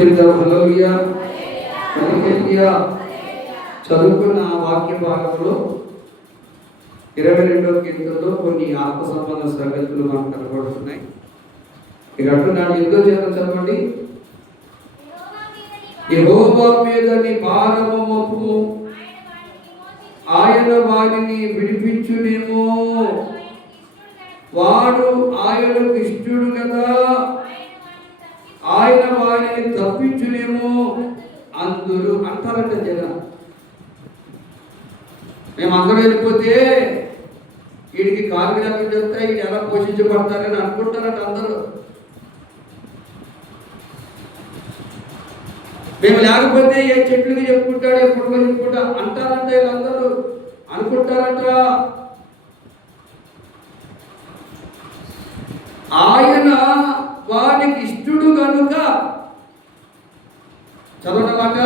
హల్లెలూయా హల్లెలూయా. చదువుకున్న వాక్య భాగంలో 22వ కీర్తనలో కొన్ని ఆత్మ సంబంధ సంగతులు మనకు కనబడుతున్నాయి. ఇక అంటున్నాడు, ఎందుకు చదవండి. యెహోవా మీద నీ భారము మోపుము, ఆయన వారిని విడిపించునేమో. వాడు ఆయనకు ఇష్టడు కదా, ఆయన వారిని తప్పించునేమో అందరూ అంటారట జనం. మేమందరూ వెళ్ళిపోతే వీడికి కాలు ఎక్కడ చెప్తాయి, వీడు ఎలా పోషించబడతారని అనుకుంటారట అందరూ. మేము లేకపోతే ఏ చెట్లకి చెప్పుకుంటాడు, ఎప్పుడు చెప్పుకుంటా అంటారంట వీళ్ళందరూ అనుకుంటారంట. ఆయన వారికి ఇష్టడు కనుక చదవనమాట.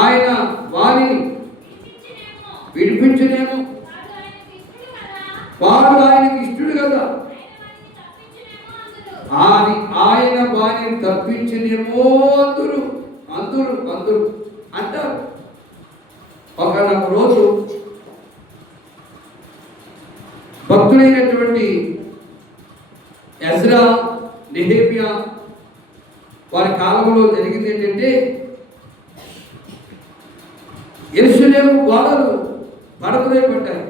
ఆయన వారిని విడిపించునేమో. వాడు ఆయనకి ఇష్టడు కదా, ఆయన వారిని తప్పించునేమో అందరూ అందరూ అందరూ అంటారు. ఒకనొక రోజు భక్తుడైనటువంటి ఎజ్రా, నెహెమ్యా వారి కాలంలో జరిగింది ఏంటంటే, యెరూషలేము గోడలు పడగొట్టబడ్డాయి,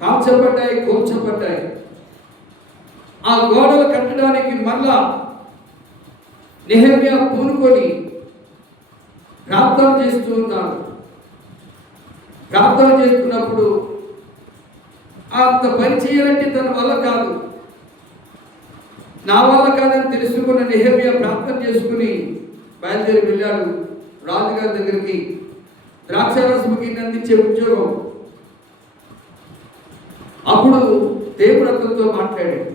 కాల్చబడ్డాయి, కూల్చబడ్డాయి. ఆ గోడలు కట్టడానికి మళ్ళా నెహెమ్యా పూనుకొని ప్రార్థన చేస్తూ ఉన్నాడు. ప్రార్థన చేస్తున్నప్పుడు అంత పని చేయాలంటే తన వల్ల కాదు, నా వల్ల కాదని తెలుసుకున్న నెహెమ్యా ప్రార్థన చేసుకుని బయలుదేరి వెళ్ళాడు రాజుగారి దగ్గరికి. ద్రాక్షారసముకి అందించే ఉద్యోగం. అప్పుడు దేవుడు అతనితో మాట్లాడాడు.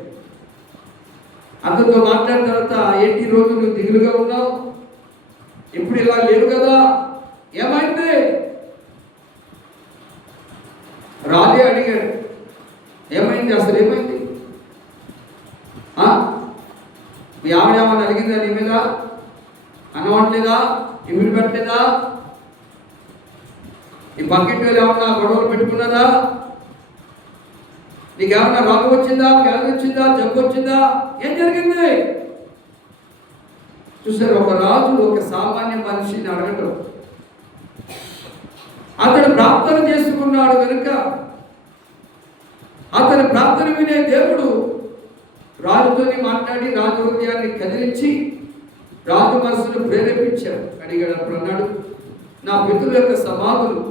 అతనితో మాట్లాడిన తర్వాత, ఏంటి రోజు నువ్వు దిగులుగా ఉన్నావు, ఇప్పుడు ఇలా లేవు కదా, ఏమైంది? రాజే అడిగాడు, ఏమైంది, అసలు ఏమైంది? మీ ఆవిడేమని అడిగిందా నీ మీద? అనవట్లేదా? ఇమిడి పెట్టలేదా? ఈ బకెట్ వాళ్ళు ఏమన్నా గొడవలు పెట్టుకున్నారా? నీకేమన్నా రోగం వచ్చిందా, వ్యాధి వచ్చిందా, జబ్బు వచ్చిందా? ఏం జరిగింది? చూసారు, ఒక రాజు ఒక సామాన్య మనిషిని అడగటం. అతడు ప్రార్థన చేసుకున్నాడు కనుక అతని ప్రార్థన వినే దేవుడు రాజుతోని మాట్లాడి రాజు హృదయాన్ని కదిలించి రాజు మనసును ప్రేరేపించాడు. అడిగాడు. అప్పుడు అన్నాడు, నా పితృల యొక్క సమాధులు,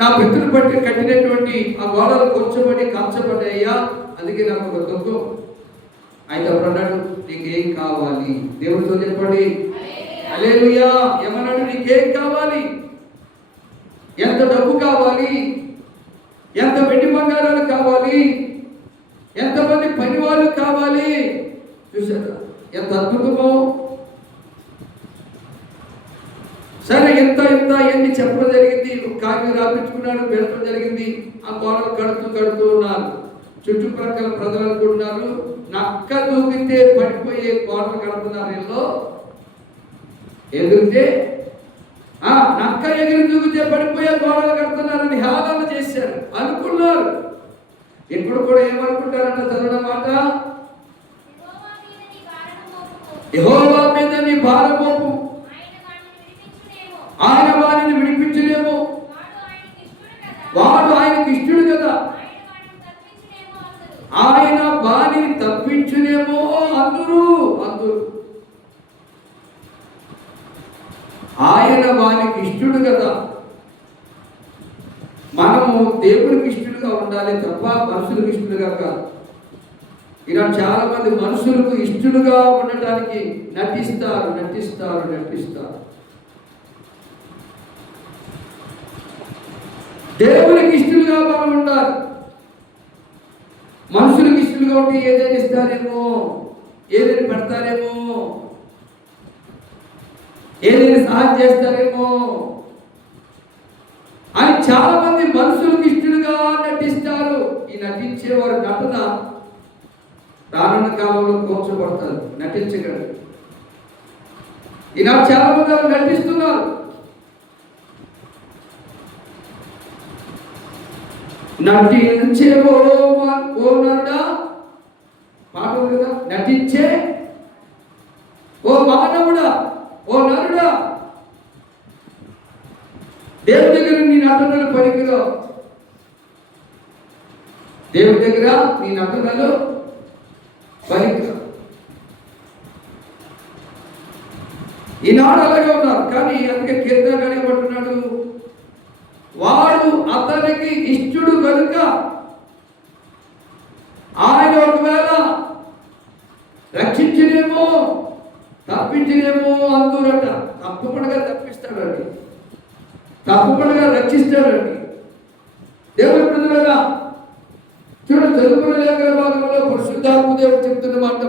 నా పితృలు బట్టి కట్టినటువంటి ఆ గోడలు కూర్చోబడి కాల్చబడ్డాయ్యా, అందుకే నాకు ఒక దుఃఖం. అయితే అప్పుడు అన్నాడు, నీకేం కావాలి? దేవుడితో చెప్పండి హల్లెలూయా. ఏమన్నాడు? నీకేం కావాలి? ఎంత డబ్బు కావాలి? ఎంత వెండి బంగారాలు కావాలి? ఎంతమంది పని వాళ్ళు కావాలి? చూసారా ఎంత అద్భుతమో. సరే, ఎంత ఎంత ఎన్ని చెప్పడం జరిగింది. కాకి రాపించుకున్నాడు, పెడతాం జరిగింది. ఆ గోడలు కడుతూ ఉన్నారు. చుట్టుప్రక్కల ప్రజలు అనుకుంటున్నారు, నక్క దూకితే పడిపోయే గోడలు కడుతున్నారు. వీళ్ళు ఎదిగితే నక్క ఎగిరి దూకితే పడిపోయే గోడలు కడుతున్నారని హేళన చేశారు అనుకున్నారు. ఇప్పుడు కూడా ఏమనుకుంటారంట చదవడం మాట, యెహోవా మీద నీ భారం మోపు, ఆయన వారిని విడిపించలేమో. వాడు ఆయనకి ఇష్టడు కదా, ఆయన వారిని తప్పించునేమో అందరూ అందరూ. ఆయన వారికి ఇష్టడు కదా. మనము దేవుడికి ఇష్టడుగా ఉండాలి తప్ప మనుషులకు ఇష్టడుగా కాదు. ఇలా చాలా మంది మనుషులకు ఇష్టడుగా ఉండటానికి నటిస్తారు. దేవునికి ఇష్టలుగా మనం ఉండాలి. మనుషులకు ఇష్టలుగా ఉంటే ఏదైనా ఇస్తారేమో, ఏదైనా పెడతారేమో, ఏదైనా సహాయం చేస్తారేమో అని చాలా మంది మనుషులకు ఇష్టలుగా నటిస్తారు. రానున్న కాలంలో కూర్చోబడతారు, నటించగలరు. ఈనాడు చాలా మంది వాళ్ళు నటిస్తున్నారు. నటించేవో ఓ నరుడా, పాట ఉంది కదా, నటించే ఓ మానవుడా, ఓ నరుడా, దేవుడి దగ్గర నీ నటనలు పనికిరావు. దేవుడి దగ్గర నీ నటనలు పనికిరావు. ఈనాడు అలాగే ఉన్నారు. కానీ అందుకే కీర్తనగాడు ఏమంటున్నాడు, వాడు అతనికి ఇష్టడు కనుక ఆయన ఒకవేళ రక్షించలేమో తప్పించలేమో అందురట. తప్పకుండా తప్పిస్తాడండి, తప్పకుండా రక్షిస్తాడండి. దేవుడి ప్రజలుగా చూడండి, తెలుగు లేఖన భాగంలో పరిశుద్ధాత్మ దేవుడు చెప్తున్న మాట